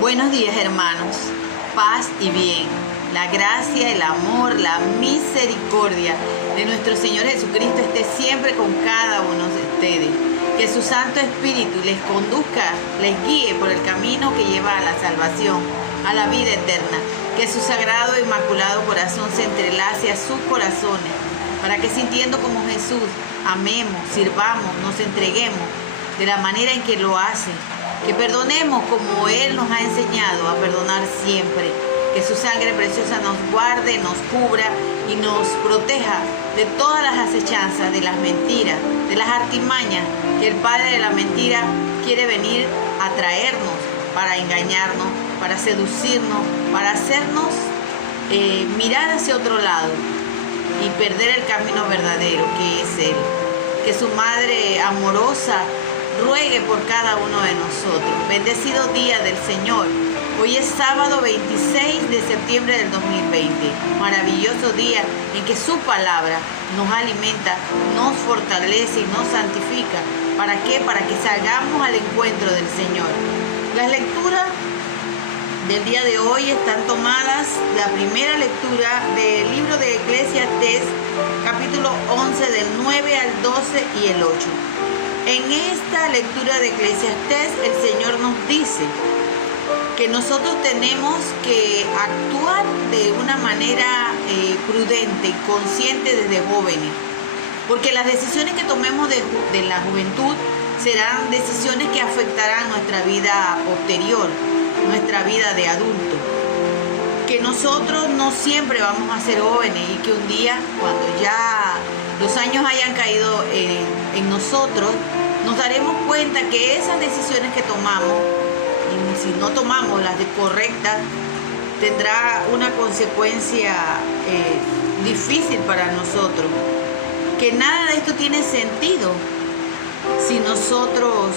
Buenos días, hermanos, paz y bien, la gracia, el amor, la misericordia de nuestro Señor Jesucristo esté siempre con cada uno de ustedes. Que su Santo Espíritu les conduzca, les guíe por el camino que lleva a la salvación, a la vida eterna. Que su sagrado e inmaculado corazón se entrelace a sus corazones, para que sintiendo como Jesús, amemos, sirvamos, nos entreguemos de la manera en que lo hace. Que perdonemos como Él nos ha enseñado a perdonar siempre. Que su sangre preciosa nos guarde, nos cubra y nos proteja de todas las acechanzas, de las mentiras, de las artimañas que el Padre de la mentira quiere venir a traernos para engañarnos, para seducirnos, para hacernos mirar hacia otro lado y perder el camino verdadero que es Él. Que su Madre amorosa ruegue por cada uno de nosotros. Bendecido día del Señor. Hoy es sábado 26 de septiembre del 2020. Maravilloso día en que su palabra nos alimenta, nos fortalece y nos santifica. ¿Para qué? Para que salgamos al encuentro del Señor. Las lecturas del día de hoy están tomadas, la primera lectura del libro de Eclesiastés, capítulo 11, del 9 al 12 y el 8. En esta lectura de Eclesiastés, el Señor nos dice que nosotros tenemos que actuar de una manera prudente y consciente desde jóvenes, porque las decisiones que tomemos de la juventud serán decisiones que afectarán nuestra vida posterior, nuestra vida de adulto. Que nosotros no siempre vamos a ser jóvenes y que un día, cuando ya los años hayan caído en nosotros, nos daremos cuenta que esas decisiones que tomamos, y si no tomamos las correctas, tendrá una consecuencia difícil para nosotros. Que nada de esto tiene sentido si nosotros,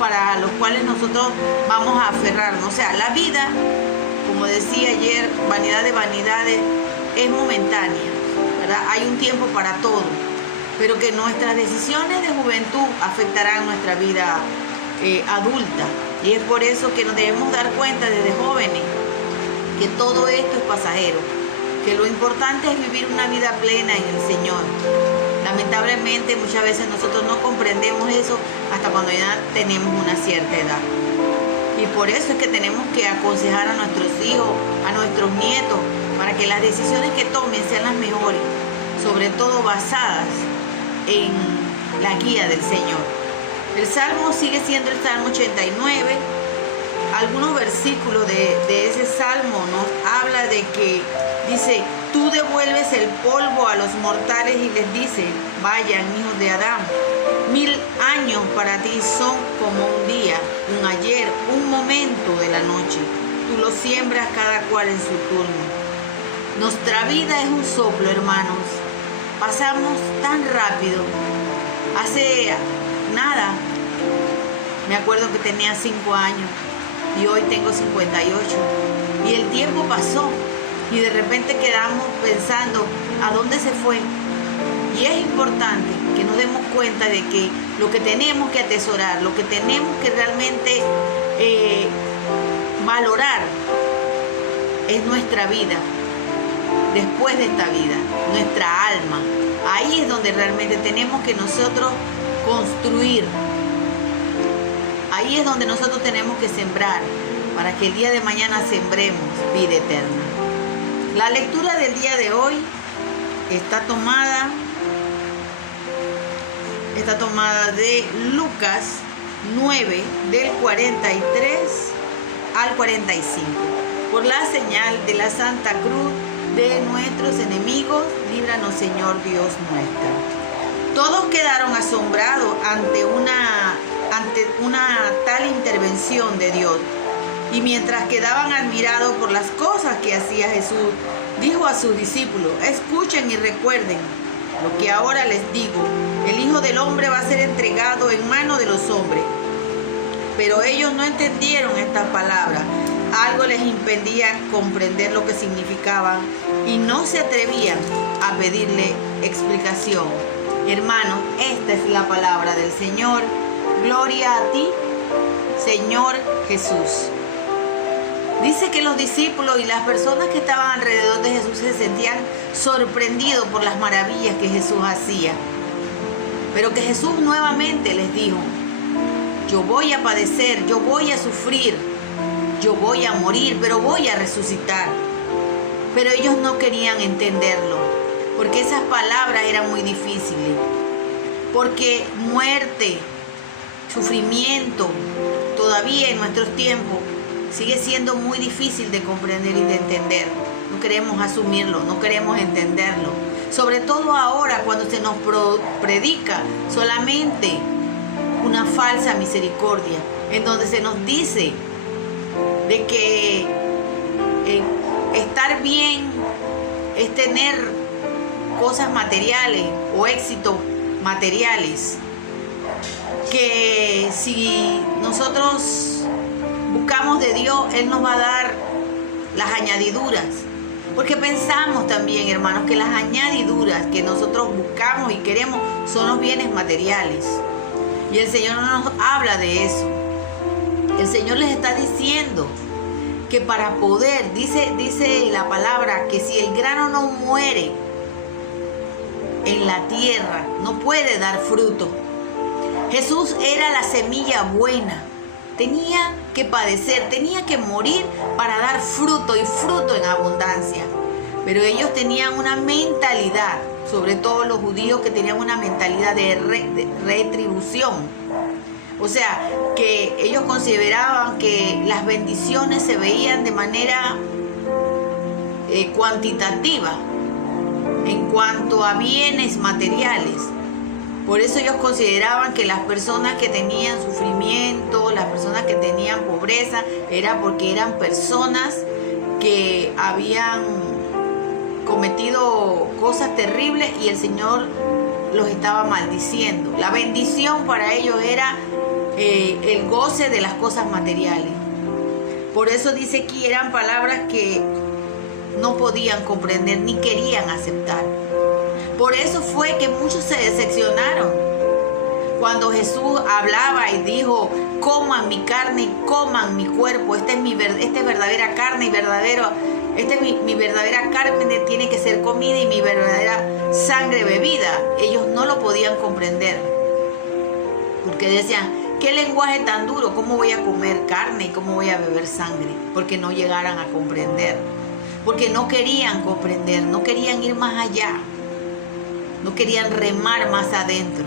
para los cuales nosotros vamos a aferrarnos. O sea, la vida, como decía ayer, vanidad de vanidades, es momentánea, ¿verdad? Hay un tiempo para todo, pero que nuestras decisiones de juventud afectarán nuestra vida adulta. Y es por eso que nos debemos dar cuenta desde jóvenes que todo esto es pasajero, que lo importante es vivir una vida plena en el Señor. Lamentablemente muchas veces nosotros no comprendemos eso hasta cuando ya tenemos una cierta edad. Y por eso es que tenemos que aconsejar a nuestros hijos, a nuestros nietos, para que las decisiones que tomen sean las mejores, sobre todo basadas en la guía del Señor. El Salmo sigue siendo el Salmo 89. Algunos versículos de ese Salmo nos habla de que dice: tú devuelves el polvo a los mortales y les dices: vayan, hijos de Adán. 1000 años para ti son como un día, un ayer, un momento de la noche. Tú lo siembras cada cual en su turno. Nuestra vida es un soplo, hermanos. Pasamos tan rápido. Hace nada, me acuerdo que tenía 5 años y hoy tengo 58. Y el tiempo pasó y de repente quedamos pensando, ¿a dónde se fue? Y es importante que nos demos cuenta de que lo que tenemos que atesorar, lo que tenemos que realmente valorar es nuestra vida. Después de esta vida, nuestra alma. Ahí es donde realmente tenemos que nosotros construir. Ahí es donde nosotros tenemos que sembrar, para que el día de mañana sembremos vida eterna. La lectura del día de hoy está tomada de Lucas 9, del 43 al 45. Por la señal de la Santa Cruz de nuestros enemigos, líbranos, Señor Dios nuestro. Todos quedaron asombrados ante una tal intervención de Dios. Y mientras quedaban admirados por las cosas que hacía Jesús, dijo a sus discípulos: escuchen y recuerden lo que ahora les digo. El Hijo del Hombre va a ser entregado en manos de los hombres. Pero ellos no entendieron estas palabras. Algo les impedía comprender lo que significaban y no se atrevían a pedirle explicación. Hermanos, esta es la palabra del Señor. Gloria a ti, Señor Jesús. Dice que los discípulos y las personas que estaban alrededor de Jesús se sentían sorprendidos por las maravillas que Jesús hacía. Pero que Jesús nuevamente les dijo: yo voy a padecer, yo voy a sufrir, yo voy a morir, pero voy a resucitar. Pero ellos no querían entenderlo, porque esas palabras eran muy difíciles. Porque muerte, sufrimiento, todavía en nuestros tiempos, sigue siendo muy difícil de comprender y de entender. No queremos asumirlo, no queremos entenderlo. Sobre todo ahora, cuando se nos predica solamente una falsa misericordia, en donde se nos dice de que estar bien es tener cosas materiales o éxitos materiales, que si nosotros buscamos de Dios, Él nos va a dar las añadiduras. Porque pensamos también, hermanos, que las añadiduras que nosotros buscamos y queremos son los bienes materiales. Y el Señor no nos habla de eso. El Señor les está diciendo que para poder, dice la palabra, que si el grano no muere en la tierra, no puede dar fruto. Jesús era la semilla buena. Tenía que padecer, tenía que morir para dar fruto, y fruto en abundancia. Pero ellos tenían una mentalidad, sobre todo los judíos, que tenían una mentalidad de retribución. O sea, que ellos consideraban que las bendiciones se veían de manera cuantitativa en cuanto a bienes materiales. Por eso ellos consideraban que las personas que tenían sufrimiento, las personas que tenían pobreza, era porque eran personas que habían cometido cosas terribles y el Señor los estaba maldiciendo. La bendición para ellos era el goce de las cosas materiales. Por eso dice aquí, eran palabras que no podían comprender ni querían aceptar. Por eso fue que muchos se decepcionaron cuando Jesús hablaba y dijo: coman mi carne y coman mi cuerpo. Esta es verdadera carne y mi verdadera carne tiene que ser comida y mi verdadera sangre bebida. Ellos no lo podían comprender, porque decían: ¿qué lenguaje tan duro? ¿Cómo voy a comer carne y cómo voy a beber sangre? Porque no llegaran a comprender, porque no querían comprender, no querían ir más allá. No querían remar más adentro.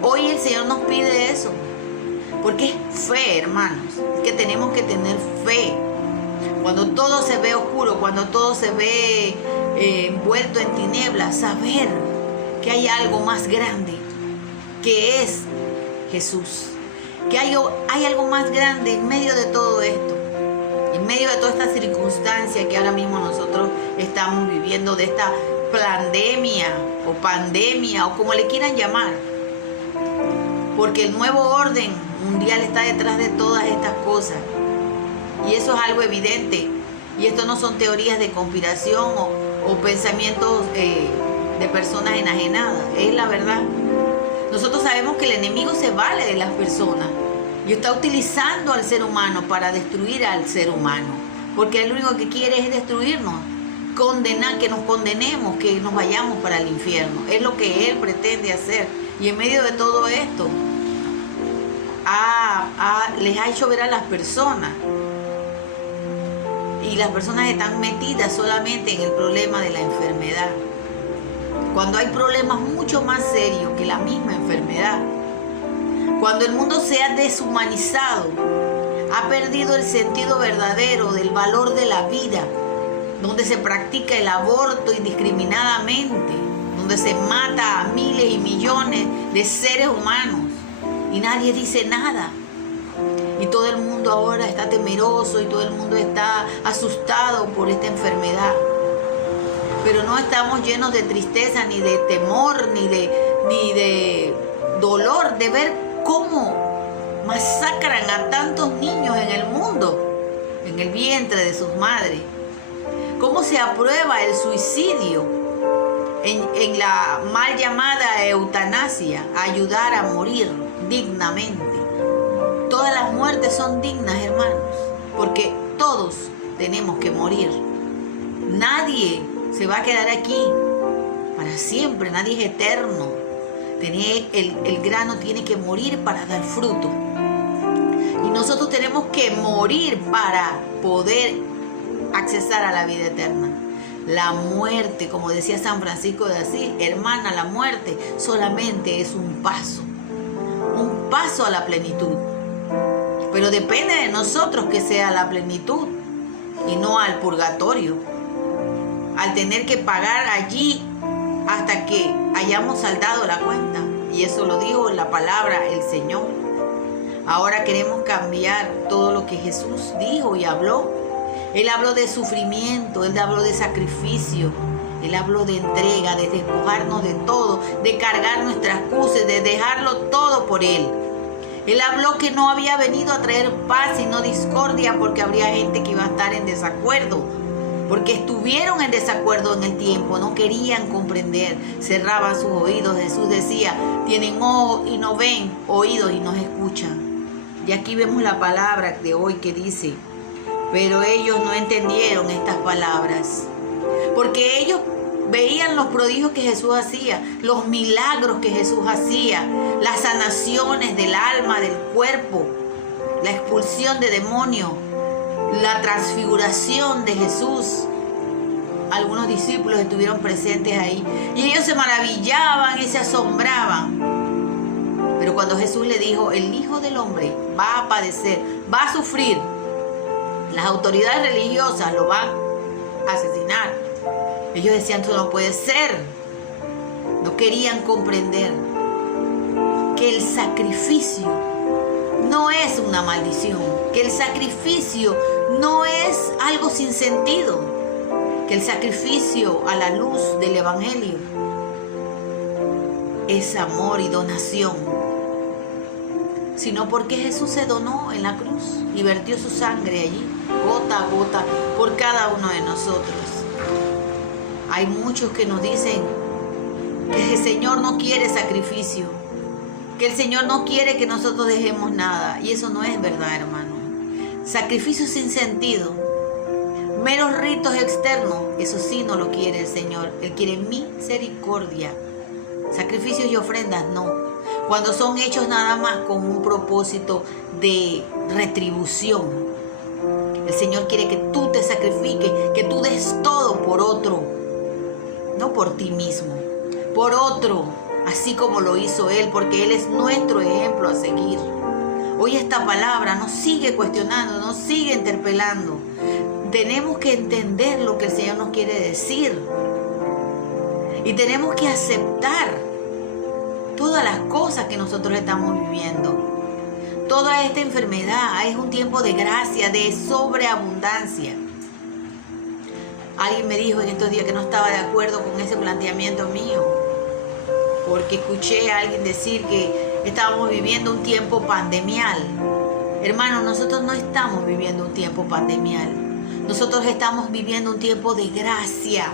Hoy el Señor nos pide eso. Porque es fe, hermanos. Es que tenemos que tener fe. Cuando todo se ve oscuro, cuando todo se ve envuelto en tinieblas, saber que hay algo más grande, que es Jesús. Que hay algo más grande en medio de todo esto. En medio de toda esta circunstancia que ahora mismo nosotros estamos viviendo, de esta pandemia o como le quieran llamar, porque el nuevo orden mundial está detrás de todas estas cosas, y eso es algo evidente. Y esto no son teorías de conspiración o pensamientos de personas enajenadas, es la verdad. Nosotros sabemos que el enemigo se vale de las personas y está utilizando al ser humano para destruir al ser humano, porque él lo único que quiere es destruirnos, condenar, que nos condenemos, que nos vayamos para el infierno. Es lo que él pretende hacer. Y en medio de todo esto les ha hecho ver a las personas, y las personas están metidas solamente en el problema de la enfermedad, cuando hay problemas mucho más serios que la misma enfermedad. Cuando el mundo se ha deshumanizado, ha perdido el sentido verdadero del valor de la vida, donde se practica el aborto indiscriminadamente, donde se mata a miles y millones de seres humanos y nadie dice nada. Y todo el mundo ahora está temeroso y todo el mundo está asustado por esta enfermedad. Pero no estamos llenos de tristeza, ni de temor, ni de dolor de ver cómo masacran a tantos niños en el mundo, en el vientre de sus madres. Cómo se aprueba el suicidio en la mal llamada eutanasia, ayudar a morir dignamente. Todas las muertes muerte son dignas, hermanos, porque todos tenemos que morir. Nadie se va a quedar aquí para siempre, nadie es eterno. El grano tiene que morir para dar fruto. Y nosotros tenemos que morir para poder accesar a la vida eterna. La muerte, como decía San Francisco de Asís, hermana, la muerte solamente es un paso a la plenitud. Pero depende de nosotros que sea la plenitud y no al purgatorio, al tener que pagar allí hasta que hayamos saldado la cuenta. Y eso lo dijo la palabra el Señor. Ahora queremos cambiar todo lo que Jesús dijo y habló. Él habló de sufrimiento, Él habló de sacrificio, Él habló de entrega, de despojarnos de todo, de cargar nuestras cruces, de dejarlo todo por Él. Él habló que no había venido a traer paz sino discordia, porque habría gente que iba a estar en desacuerdo, porque estuvieron en desacuerdo en el tiempo, no querían comprender, cerraban sus oídos. Jesús decía, tienen ojos y no ven, oídos y no escuchan. Y aquí vemos la palabra de hoy que dice, pero ellos no entendieron estas palabras, porque ellos veían los prodigios que Jesús hacía, los milagros que Jesús hacía, las sanaciones del alma, del cuerpo, la expulsión de demonios, la transfiguración de Jesús. Algunos discípulos estuvieron presentes ahí y ellos se maravillaban y se asombraban. Pero cuando Jesús le dijo, el Hijo del Hombre va a padecer, va a sufrir, las autoridades religiosas lo van a asesinar, ellos decían, esto no puede ser. No querían comprender que el sacrificio no es una maldición, que el sacrificio no es algo sin sentido, que el sacrificio a la luz del Evangelio es amor y donación, sino porque Jesús se donó en la cruz y vertió su sangre allí, gota a gota, por cada uno de nosotros. Hay muchos que nos dicen que el Señor no quiere sacrificio, que el Señor no quiere que nosotros dejemos nada. Y eso no es verdad, hermano. Sacrificio sin sentido, meros ritos externos, eso sí no lo quiere el Señor. Él quiere misericordia. Sacrificios y ofrendas no. Cuando son hechos nada más con un propósito de retribución. El Señor quiere que tú te sacrifiques, que tú des todo por otro, no por ti mismo, por otro, así como lo hizo Él, porque Él es nuestro ejemplo a seguir. Hoy esta palabra nos sigue cuestionando, nos sigue interpelando. Tenemos que entender lo que el Señor nos quiere decir y tenemos que aceptar todas las cosas que nosotros estamos viviendo. Toda esta enfermedad es un tiempo de gracia, de sobreabundancia. Alguien me dijo en estos días que no estaba de acuerdo con ese planteamiento mío, porque escuché a alguien decir que estábamos viviendo un tiempo pandemial. Hermanos, nosotros no estamos viviendo un tiempo pandemial. Nosotros estamos viviendo un tiempo de gracia,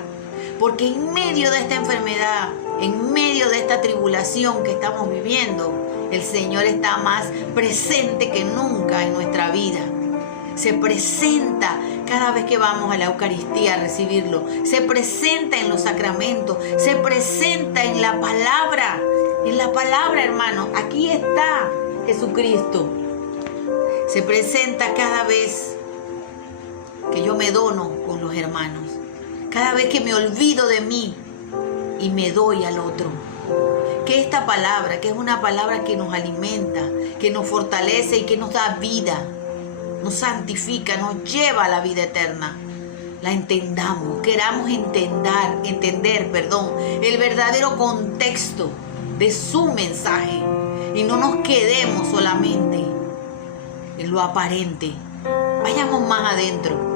porque en medio de esta enfermedad, en medio de esta tribulación que estamos viviendo, el Señor está más presente que nunca en nuestra vida. Se presenta cada vez que vamos a la Eucaristía a recibirlo. Se presenta en los sacramentos. Se presenta en la palabra. En la palabra, hermano. Aquí está Jesucristo. Se presenta cada vez que yo me dono con los hermanos. Cada vez que me olvido de mí y me doy al otro. Que esta palabra, que es una palabra que nos alimenta, que nos fortalece y que nos da vida, nos santifica, nos lleva a la vida eterna, la entendamos, queramos entender el verdadero contexto de su mensaje y no nos quedemos solamente en lo aparente. Vayamos más adentro.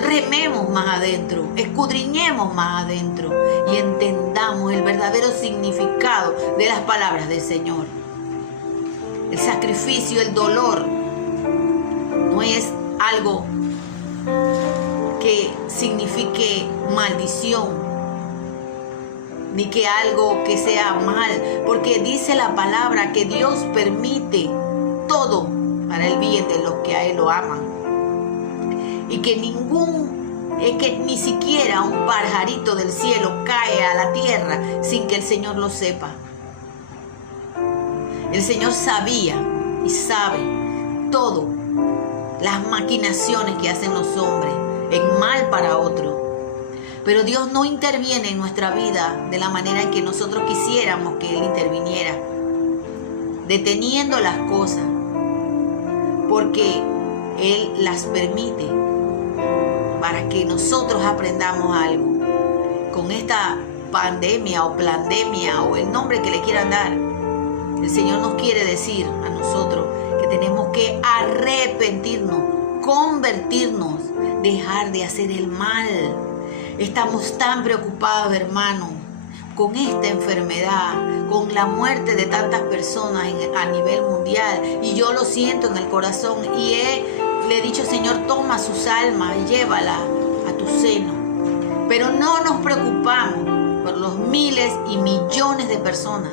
Rememos más adentro, escudriñemos más adentro y entendamos el verdadero significado de las palabras del Señor. El sacrificio, el dolor, no es algo que signifique maldición, ni que algo que sea mal, porque dice la palabra que Dios permite todo para el bien de los que a Él lo aman. Y que ni siquiera un pajarito del cielo cae a la tierra sin que el Señor lo sepa. El Señor sabía y sabe todo, las maquinaciones que hacen los hombres en mal para otro. Pero Dios no interviene en nuestra vida de la manera en que nosotros quisiéramos que Él interviniera, deteniendo las cosas, porque Él las permite para que nosotros aprendamos algo. Con esta pandemia o plandemia o el nombre que le quieran dar, el Señor nos quiere decir a nosotros que tenemos que arrepentirnos, convertirnos, dejar de hacer el mal. Estamos tan preocupados, hermano, con esta enfermedad, con la muerte de tantas personas a nivel mundial. Y yo lo siento en el corazón y le he dicho, Señor, toma sus almas y llévala a tu seno. Pero no nos preocupamos por los miles y millones de personas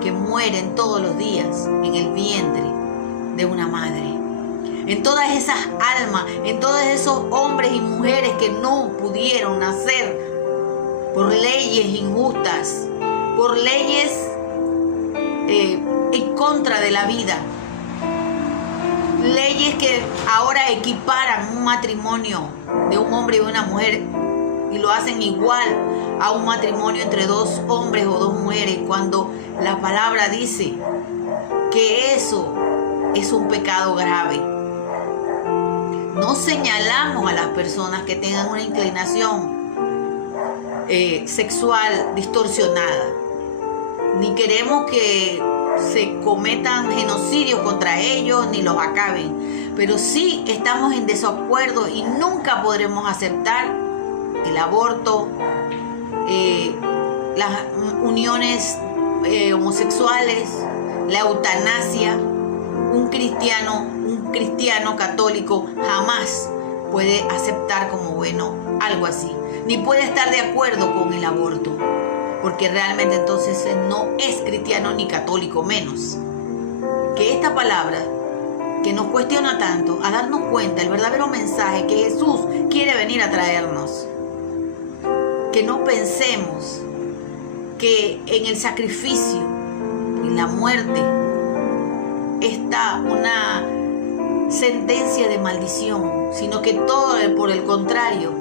que mueren todos los días en el vientre de una madre. En todas esas almas, en todos esos hombres y mujeres que no pudieron nacer por leyes injustas, por leyes en contra de la vida. Leyes que ahora equiparan un matrimonio de un hombre y una mujer y lo hacen igual a un matrimonio entre dos hombres o dos mujeres, cuando la palabra dice que eso es un pecado grave. No señalamos a las personas que tengan una inclinación sexual distorsionada, ni queremos que se cometan genocidios contra ellos ni los acaben, pero sí estamos en desacuerdo y nunca podremos aceptar el aborto, las uniones homosexuales, la eutanasia. Un cristiano católico jamás puede aceptar como bueno algo así, ni puede estar de acuerdo con el aborto, porque realmente entonces no es cristiano ni católico menos. Que esta palabra que nos cuestiona tanto a darnos cuenta el verdadero mensaje que Jesús quiere venir a traernos, que no pensemos que en el sacrificio, en la muerte, está una sentencia de maldición, sino que todo, por el contrario,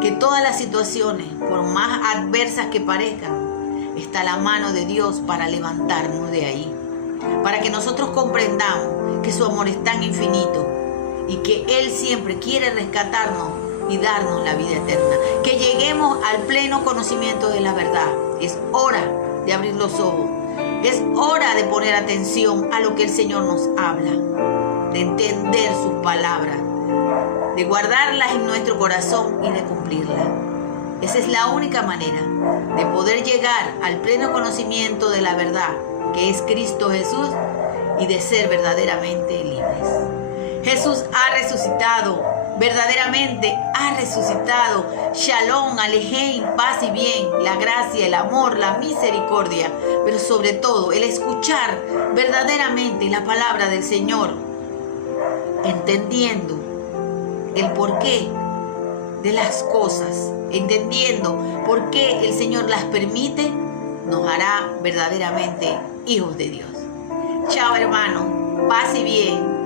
que todas las situaciones, por más adversas que parezcan, está la mano de Dios para levantarnos de ahí, para que nosotros comprendamos que su amor es tan infinito y que Él siempre quiere rescatarnos y darnos la vida eterna, que lleguemos al pleno conocimiento de la verdad. Es hora de abrir los ojos. Es hora de poner atención a lo que el Señor nos habla, de entender sus palabras, de guardarlas en nuestro corazón y de cumplirlas. Esa es la única manera de poder llegar al pleno conocimiento de la verdad, que es Cristo Jesús, y de ser verdaderamente libres. Jesús ha resucitado, verdaderamente ha resucitado. Shalom, Alejem, paz y bien, la gracia, el amor, la misericordia, pero sobre todo el escuchar verdaderamente la palabra del Señor, entendiendo el porqué de las cosas, entendiendo por qué el Señor las permite, nos hará verdaderamente hijos de Dios. Chao, hermano, paz y bien.